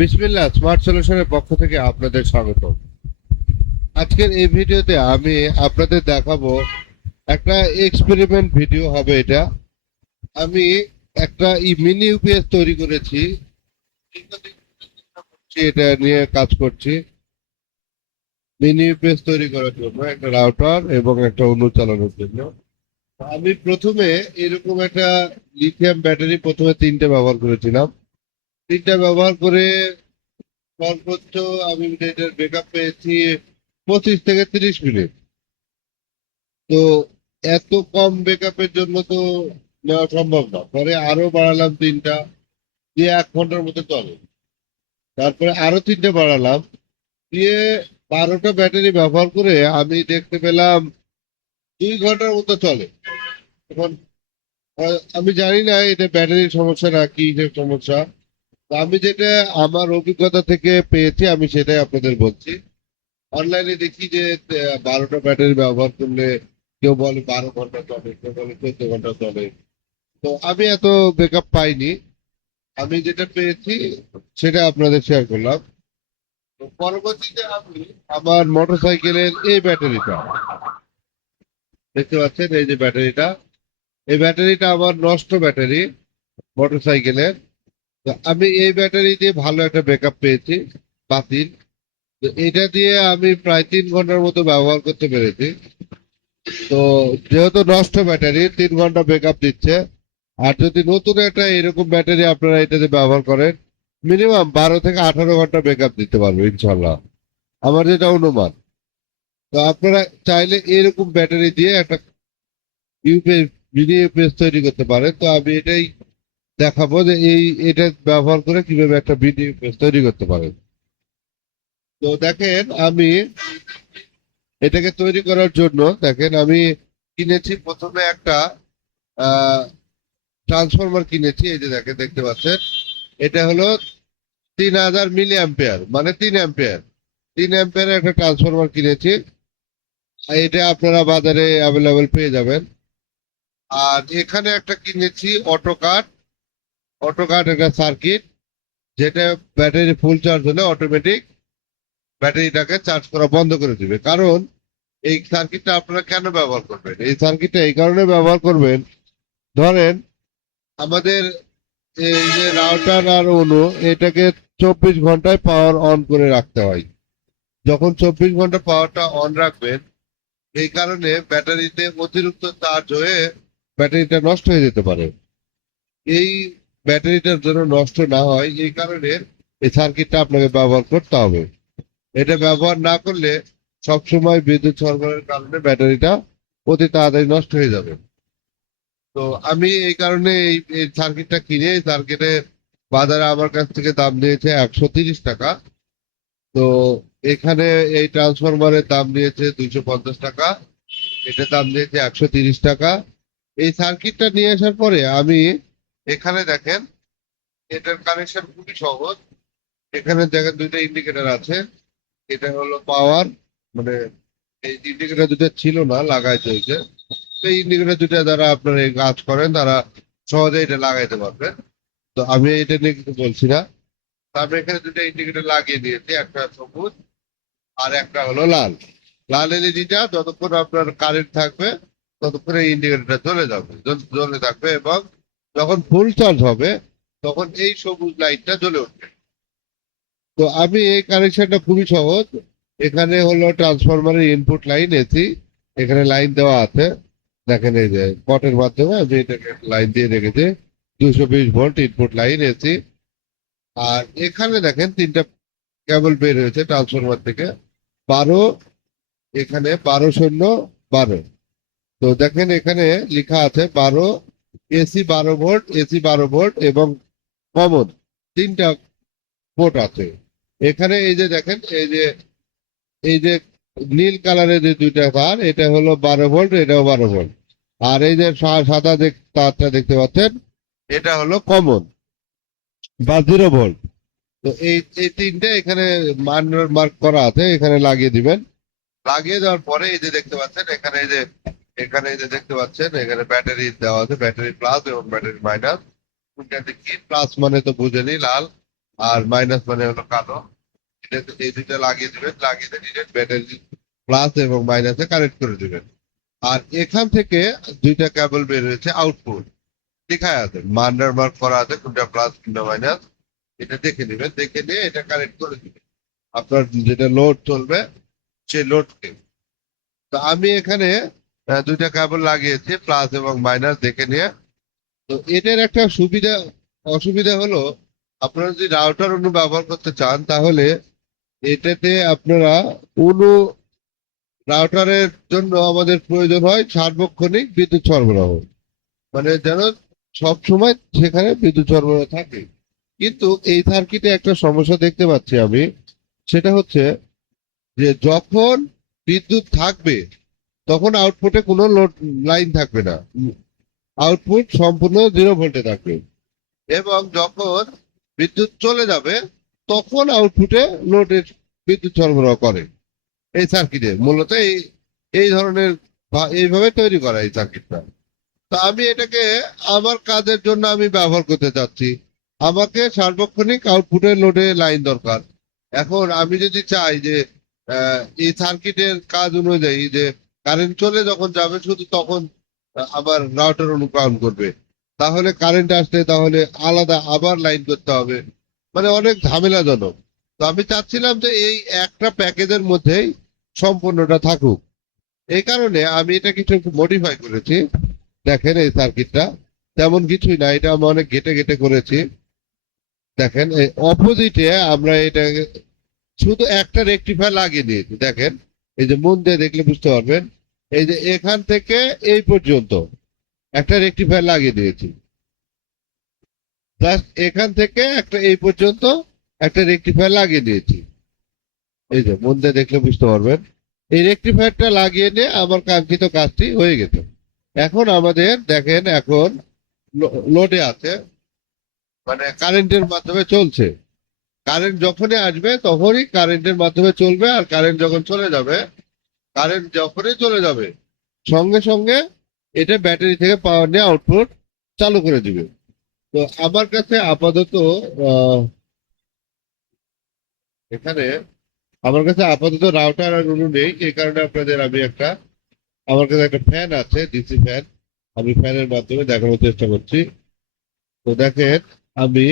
বিসমিল্লাহ স্মার্ট সলিউশনের পক্ষ থেকে আপনাদের স্বাগত। আজকের এই ভিডিওতে আমি আপনাদের দেখাবো একটা এক্সপেরিমেন্ট ভিডিও হবে এটা। আমি একটা মিনি ইউপিএস তৈরি করেছি, এটা নিয়ে কাজ করছি। মিনি ইউপিএস তৈরি করার জন্য একটা রাউটার এবং একটা অনুচালনের জন্য আমি প্রথমে এরকম একটা লিথিয়াম ব্যাটারি প্রথমে তিনটে ব্যবহার করেছিলাম। তিনটা ব্যবহার করে সর্বোচ্চ আমি এটার ব্যাকআপ পেয়েছি 25 থেকে 30 মিনিট। তো এত কম ব্যাকআপের জন্য তো নেওয়া সম্ভব না, পরে আরো বাড়ালাম তিনটা, দিয়ে 1 ঘন্টার মতো চলে। তারপরে আরো তিনটে বাড়ালাম, দিয়ে 12টা ব্যাটারি ব্যবহার করে আমি দেখতে পেলাম 2 ঘন্টার মতো চলে। এখন আমি জানি না এটা ব্যাটারির সমস্যা না কি সমস্যা। তো আমি যেটা আমার অভিজ্ঞতা থেকে পেয়েছি আমি সেটাই আপনাদের বলছি। অনলাইনে দেখি যে 12টা ব্যাটারি ব্যবহার করলে কেউ বলে 12 ঘন্টা চলে, কেউ বলে 14 ঘন্টা চলে। তো আমি এত ব্যাকআপ পাইনি, আমি যেটা পেয়েছি সেটা আপনাদের শেয়ার করলাম। তো পরবর্তীতে আমি আমার মোটরসাইকেলের এই ব্যাটারিটা দেখতে পাচ্ছেন, এই যে ব্যাটারিটা, এই ব্যাটারিটা আমার নষ্ট ব্যাটারি মোটরসাইকেলের। তো আমি এই ব্যাটারি দিয়ে ভালো একটা ব্যাকআপ পেয়েছি, বাতিল। তো এটা দিয়ে আমি প্রায় 3 ঘন্টার মতো ব্যবহার করতে পেরেছি। তো যেহেতু নষ্ট ব্যাটারি 3 ঘন্টা ব্যাকআপ দিচ্ছে, আর যদি নতুন একটা এরকম ব্যাটারি আপনারা এটাতে ব্যবহার করেন মিনিমাম 12 থেকে 18 ঘন্টা ব্যাকআপ দিতে পারবে ইনশাল্লাহ, আমার যেটা অনুমান। তো আপনারা চাইলে এরকম ব্যাটারি দিয়ে একটা ইউপিএস মিনি ইউপিএস তৈরি করতে পারেন। তো আমি এটাই দেখাবো যে এটা ব্যবহার করে কিভাবে একটা মিনি ইউপিএস তৈরি করতে পারেন। তো দেখেন, আমি এটাকে তৈরি করার জন্য দেখেন আমি কিনেছি প্রথমে একটা ট্রান্সফরমার কিনেছি। এই যে দেখেন, দেখতে পাচ্ছেন, এটা হলো 3000 মিলি অ্যাম্পিয়ার, মানে 3 অ্যাম্পিয়ার। 3 অ্যাম্পিয়ারের একটা ট্রান্সফরমার কিনেছি, আর এটা আপনারা বাজারে অ্যাভেলেবেল পেয়ে যাবেন। আর এখানে একটা কিনেছি অটোকাট। অটোকাট একটা সার্কিট, যেটা ব্যাটারি ফুল চার্জ হলে অটোমেটিক ব্যাটারিটাকে চার্জ করা বন্ধ করে দিবে। কারণ এই সার্কিটটা আপনারা কেন ব্যবহার করবেন, এই সার্কিটটা এই কারণে ব্যবহার করবেন, ধরেন আমাদের এই যে রাউটার আর অনু, এটাকে 24 ঘন্টায় পাওয়ার অন করে রাখতে হয়। যখন 24 ঘন্টা পাওয়ারটা অন রাখবেন, এই কারণে ব্যাটারিতে অতিরিক্ত চার্জ হয়ে ব্যাটারিটা নষ্ট হয়ে যেতে পারে। এই ব্যাটারিটার জন্য নষ্ট না হয় এই কারণে এই সার্কিটটা আপনাকে ব্যবহার করতে হবে। এটা ব্যবহার না করলে সবসময় বিদ্যুৎ সরবরাহের কারণে ব্যাটারিটা অতি তাড়াতাড়ি নষ্ট হয়ে যাবে। তো আমি এই কারণে এই সার্কিটটা কিনে, এই সার্কিটে বাজারে আমার কাছ থেকে দাম নিয়েছে 130 টাকা। তো এখানে এই ট্রান্সফরমারের দাম নিয়েছে 250 টাকা, এটা দাম নিয়েছে 130 টাকা। এই সার্কিটটা নিয়ে আসার পরে আমি এখানে দেখেন, এটার কানেকশন খুবই সহজ। এখানে দেখেন দুইটা ইন্ডিকেটর আছে, এটা হলো পাওয়ার, মানে এই ইন্ডিকেটর দুটো ছিল না, লাগাইতে হয়েছে। তো এই ইন্ডিকেটর দুটো যারা আপনারা এই কাজ করেন তারা সহজে এটা লাগাইতে পারবেন। তো আমি এটা নিয়ে কিছু বলছি না। তারপরে এখানে দুটো ইন্ডিকেটর লাগিয়ে দিয়েছি, একটা সবুজ আর একটা হলো লাল। লাল এলইডিটা যতক্ষণ আপনার কারেন্ট থাকবে ততক্ষণ এই ইন্ডিকেটরটা জ্বলে যাবে, জ্বলে থাকবে, এবং যখন ফুল চার্জ হবে তখন এই সবুজ লাইটটা জ্বলে উঠবে। তো আমি এই কানেকশনটা খুবই সহজ। এখানে হলো ট্রান্সফরমারের ইনপুট লাইন এসি, এখানে লাইন দেওয়া আছে। দেখেন এই যে কটের মাধ্যমে আমি এটাকে লাইন দিয়ে রেখেছি, 220 ভোল্ট ইনপুট লাইন এসি। আর এখানে দেখেন তিনটা কেবল বের হয়েছে ট্রান্সফরমার থেকে, 12, এখানে 12 0 12। তো দেখেন এখানে লেখা আছে 12, এসি 12 ভোল্ট, এসি 12 ভোল্ট এবং কমন তিনটা পোর্ট আছে। এখানে এই যে দেখেন, এই যে নীল কালারের যে দুইটা তার, এটা হলো 12 ভোল্ট, এটাও 12 ভোল্ট। আর এই যে সাদা তারটা দেখতে পাচ্ছেন, এটা হলো কমন বা 0 ভোল্ট। তো এই এই তিনটে এখানে মার্ক করা আছে, এখানে লাগিয়ে দিবেন। লাগিয়ে দেওয়ার পরে এই যে দেখতে পাচ্ছেন এখানে, এই যে দেখতে পাচ্ছেন এখানে ব্যাটারি দেওয়া আছে, ব্যাটারি প্লাস এবং ব্যাটারি মাইনাস। কি প্লাস মানে তো বুঝেনি লাল, আর মাইনাস মানে হলো কালো। এই দুইটা লাগিয়ে দিবেন, লাগিয়ে দিয়ে ব্যাটারি প্লাস এবং মাইনাসে কানেক্ট করে দিবেন। আর এখান থেকে দুইটা কেবল বের হয়েছে আউটপুট, লেখা আছে মান্ডার মার্ক করা আছে কোনটা প্লাস কোনটা মাইনাস। এটা দেখে নেবেন, দেখে নিয়ে এটা কানেক্ট করে দিবেন আপনার যেটা লোড চলবে সেই লোডকে। তো আমি এখানে দুইটা কেবল লাগিয়েছি প্লাস এবং মাইনাস দেখে নিয়ে। তো এটার একটা সুবিধা অসুবিধা হলো, আপনারা যদি রাউটার অনু ব্যবহার করতে চান তাহলে এটাতে আপনারা অনু রাউটারের জন্য আমাদের প্রয়োজন হয় সার্বক্ষণিক বিদ্যুৎ সরবরাহ, মানে যেন সব সময় সেখানে বিদ্যুৎ সরবরাহ থাকে। কিন্তু এই সার্কিটে একটা সমস্যা দেখতে পাচ্ছি আমি, সেটা হচ্ছে যে যখন বিদ্যুৎ থাকবে তখন আউটপুটে কোনো লোড লাইন থাকবে না, আউটপুট সম্পূর্ণ 0 ভোল্টে থাকবে। এবং যখন বিদ্যুৎ চলে যাবে তখন আউটপুটে লোডের বিদ্যুৎ সরবরাহ করে। এই সার্কিটে মূলত এই এই ধরনের এইভাবে তৈরি করা এই সার্কিটটা। তো আমি এটাকে আমার কাজের জন্য আমি ব্যবহার করতে চাচ্ছি। আমাকে সার্বক্ষণিক আউটপুটের লোডে লাইন দরকার। এখন আমি যদি চাই যে এই সার্কিটের কাজ অনুযায়ী যে কারেন্ট চলে যখন যাবে শুধু তখন আবার রাউটার অনুকরণ করবে, তাহলে কারেন্ট আসলে তাহলে আলাদা আবার লাইন করতে হবে, মানে অনেক ঝামেলাজনক। তো আমি চাচ্ছিলাম যে এই একটা প্যাকেজের মধ্যেই সম্পূর্ণটা থাকুক। এই কারণে আমি এটা কিছু একটু মডিফাই করেছি। দেখেন এই সার্কিটটা তেমন কিছুই না, এটা আমি অনেক ঘেটে ঘেটে করেছি। দেখেন এই অপোজিটে আমরা এটা শুধু একটা রেকটিফায়ার লাগিয়ে দিয়েছি। দেখেন এই যে মন দিয়ে দেখলে বুঝতে পারবেন, এই যে এখান থেকে এই পর্যন্ত একটা রেকটিফায়ার লাগিয়ে দিয়েছি। জাস্ট এখান থেকে একটা এই পর্যন্ত একটা রেকটিফায়ার লাগিয়ে দিয়েছি। এই যে মন দিয়ে দেখলে বুঝতে পারবেন, এই রেকটিফায়ারটা লাগিয়ে নিয়ে আমার কাঙ্ক্ষিত কাজটি হয়ে গেছে। এখন আমাদের দেখেন এখন লোডে আছে, মানে কারেন্টের মাধ্যমে চলছে। কারেন্ট যখনই আসবে তখনই কারেন্টের মাধ্যমে চলবে, আর কারেন্ট যখন চলে যাবে, কারেন্ট যখনই চলে যাবে সঙ্গে সঙ্গে এটা ব্যাটারি থেকে পাওয়ার নিয়ে আউটপুট চালু করে দিবে। তো আমার কাছে আপাতত আহ, এখানে আমার কাছে আপাতত রাউটার আর উনু নেই, এই কারণে আপনাদের আমি একটা আমার কাছে একটা ফ্যান আছে, ডিসি ফ্যান। আমি ফ্যানের মাধ্যমে দেখানোর চেষ্টা করছি। তো দেখেন আমি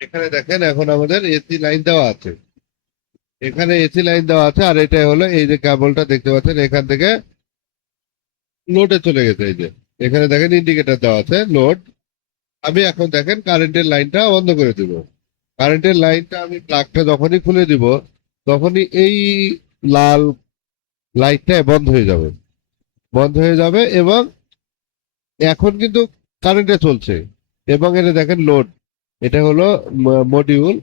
এখানে দেখেন এখন আমাদের এসি লাইন দেওয়া আছে, এখানে এসি লাইন দেওয়া আছে, আর এটা হলো এই যে কেবলটা দেখতে পাচ্ছেন এখান থেকে লোডে চলে গেছে। এই যে এখানে দেখেন ইন্ডিকেটর দেওয়া আছে লোড। আমি এখন দেখেন কারেন্টের লাইনটা বন্ধ করে দিব। কারেন্টের লাইনটা আমি প্লাগটা যখনই খুলে দিব তখনই এই লাল লাইটটা বন্ধ হয়ে যাবে, বন্ধ হয়ে যাবে। এবং এখন কিন্তু কারেন্টে চলছে। এবং এটা দেখেন লোড, এটা হলো মডিউল,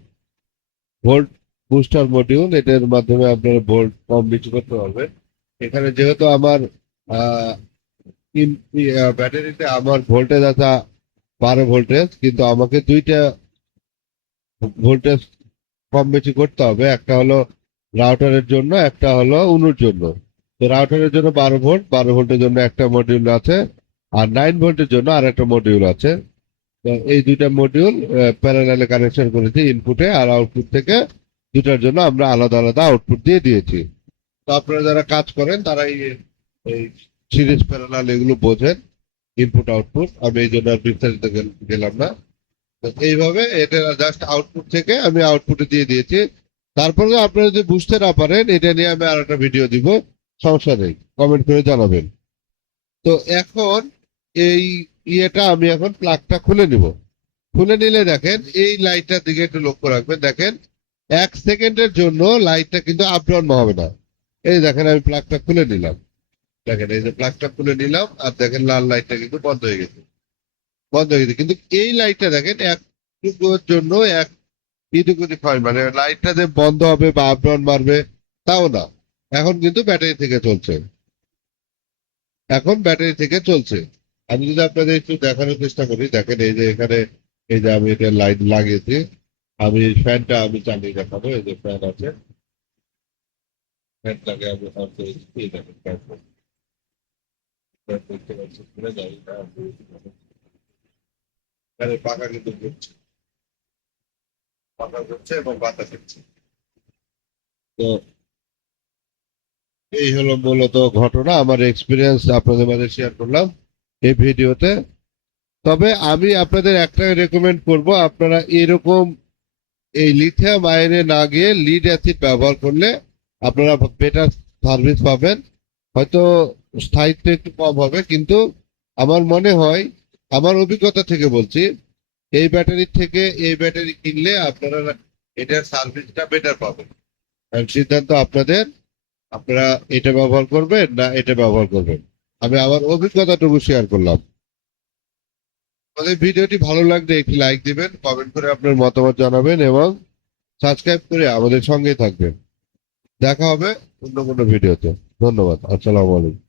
ভোল্ট বুস্টার মডিউল। এটার মাধ্যমে আপনারা ভোল্ট কম বেশি করতে পারবেন। এখানে যেহেতু আমার আহ, ব্যাটারিতে আমার ভোল্টেজ আছে 12 ভোল্টেজ, কিন্তু আমাকে দুইটা ভোল্টেজ কম বেশি করতে হবে, একটা হলো রাউটারের জন্য, একটা হলো উনুর জন্য। তো রাউটারের জন্য 12 ভোল্ট, 12 ভোল্টের জন্য একটা মডিউল আছে, আর 9 ভোল্টের জন্য আর একটা মডিউল আছে। তো এই দুইটা মডিউল প্যারালালে কানেকশন করেছি ইনপুটে, আর আউটপুট থেকে দুটার জন্য আমরা আলাদা আলাদা আউটপুট দিয়ে দিয়েছি। তো আপনারা যারা কাজ করেন তারা এই সিরিজ প্যারালাল এগুলো বোঝেন, ইনপুট আউটপুট। আমি এই জন্য আর বিস্তারিত গেলাম না। তো এইভাবে এটা জাস্ট আউটপুট থেকে আমি আউটপুটে দিয়ে দিয়েছি। তারপরে আপনারা যদি বুঝতে না পারেন এটা নিয়ে আমি আর একটা ভিডিও দিব, সমস্যা নেই, কমেন্ট করে জানাবেন। তো এখন এই ইয়েটা আমি এখন প্লাগটা খুলে নিব। খুলে নিলে দেখেন এই লাইটটার দিকে একটু লক্ষ্য রাখবেন। দেখেন 1 সেকেন্ডের জন্য লাইটটা কিন্তু আপ ডাউন হবে না। এই দেখেন আমি প্লাগটা খুলে নিলাম, দেখেন এই যে প্লাগটা খুলে নিলাম, আর দেখেন লাল লাইটটা কিন্তু বন্ধ হয়ে গেছে, বন্ধ হয়ে গেছে। কিন্তু এই লাইটটা দেখেন একটুকুর জন্য এক এইটুকু হয়, মানে লাইটটা যে বন্ধ হবে বা আপ ডাউন মারবে তাও না। এখন কিন্তু ব্যাটারি থেকে চলছে, এখন ব্যাটারি থেকে চলছে। আমি যদি আপনাদের একটু দেখানোর চেষ্টা করি, দেখেন এই যে এখানে এই যে আমি এটা লাইট লাগিয়েছি। আমি ফ্যানটা আমি চালিয়ে দেখাবো, এই যে ফ্যান আছে, ফ্যানটাকে আমি অন করেছি, এই দেখেন ফ্যান দেখতে পাচ্ছি কিনা জানি না। এখানে পাখা কিন্তু ঘুরছে, কথা হচ্ছে এবং বাতাস হচ্ছে। তো এই হলো মূলত ঘটনা, আমার এক্সপিরিয়েন্স আপনাদের মাঝে শেয়ার করলাম এই ভিডিওতে। তবে আমি আপনাদের একটা রেকমেন্ড করব, আপনারা এরকম এই লিথিয়াম আয়নে না গিয়ে লিড অ্যাসিড ব্যবহার করলে আপনারা বেটার সার্ভিস পাবেন। হয়তো স্থায়িত্ব একটু কম হবে, কিন্তু আমার মনে হয়, আমার অভিজ্ঞতা থেকে বলছি, এই ব্যাটারির থেকে এই ব্যাটারি কিনলে আপনারা এটার সার্ভিসটা বেটার পাবেন। আর সিদ্ধান্ত আপনাদের, আপনারা এটা ব্যবহার করবেন না এটা ব্যবহার করবেন। আমি আমার অভিজ্ঞতাটুকু শেয়ার করলাম। আমাদের ভিডিওটি ভালো লাগলে একটি লাইক দিবেন, কমেন্ট করে আপনার মতামত জানাবেন এবং সাবস্ক্রাইব করে আমাদের সঙ্গেই থাকবেন। দেখা হবে অন্য কোনো ভিডিওতে। ধন্যবাদ। আসসালামু আলাইকুম।